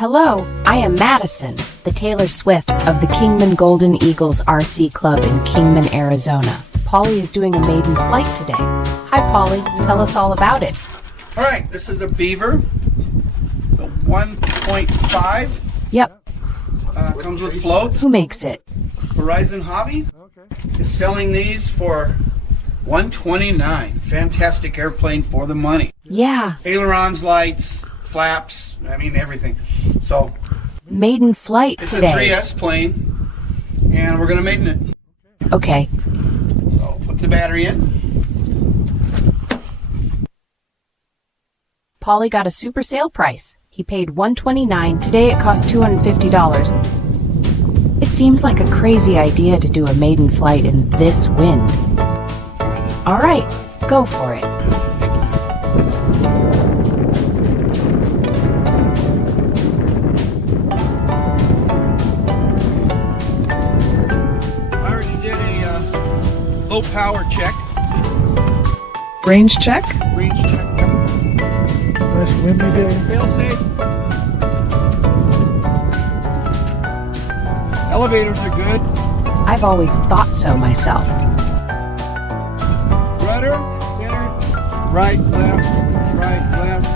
Hello, I am Madison, the Taylor Swift of the Kingman Golden Eagles RC Club in Kingman, Arizona. Pauly is doing a maiden flight today. Hi Pauly, tell us all about it. All right, this is a Beaver. So 1.5. Yep. Comes with floats. Who makes it? Horizon Hobby is selling these for $129. Fantastic airplane for the money. Yeah. Ailerons, lights, flaps, I mean everything. So Maiden flight it's today. a 3S plane, and we're gonna maiden it. Okay. So put the battery in. Pauly got a super sale price. He paid $129. Today it costs $250. It seems like a crazy idea to do a maiden flight in this wind. All right, go for it. I already did a low power check. Range check. Range check. Nice windy day. Fail safe. Elevators are good. I've always thought so myself. Rudder, center, right, left,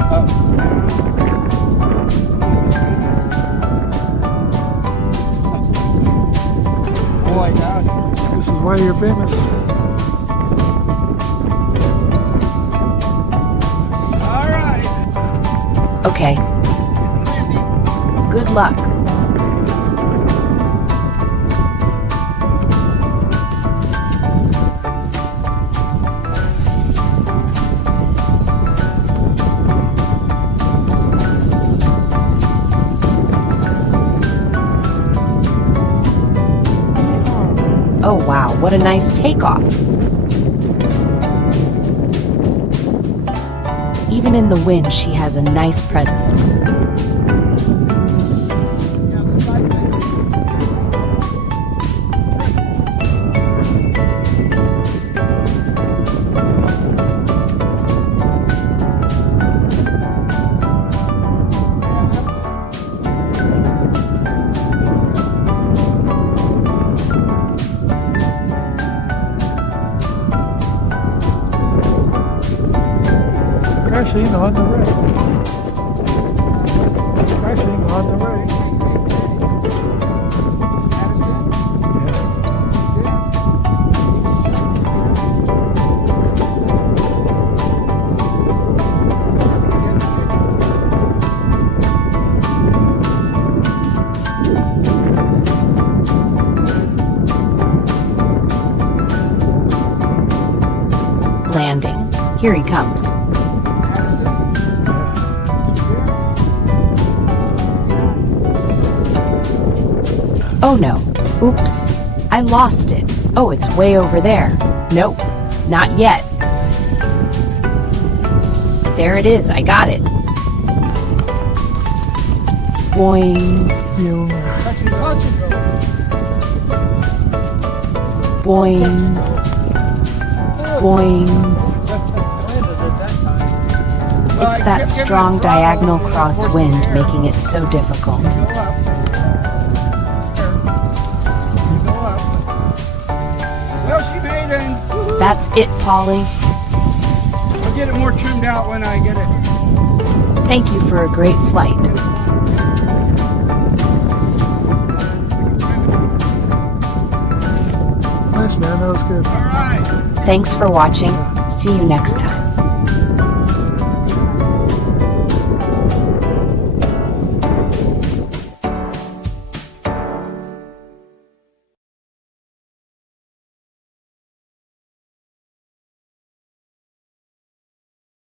up, down. Boy, howdy. This is why you're famous. All right. Okay, good luck. Oh wow, what a nice takeoff. Even in the wind, she has a nice presence. Crashing on the right. Crashing on the right. Landing. Here he comes. Oh no. Oops. I lost it. Oh, it's way over there. Nope. Not yet. There it is. I got it. Boing. Boing. Boing. It's that strong diagonal crosswind making it so difficult. Well, she made it. That's it, Pauly. I'll get it more trimmed out when I get it. Thank you for a great flight. Nice man, that was good. All right. Thanks for watching. See you next time.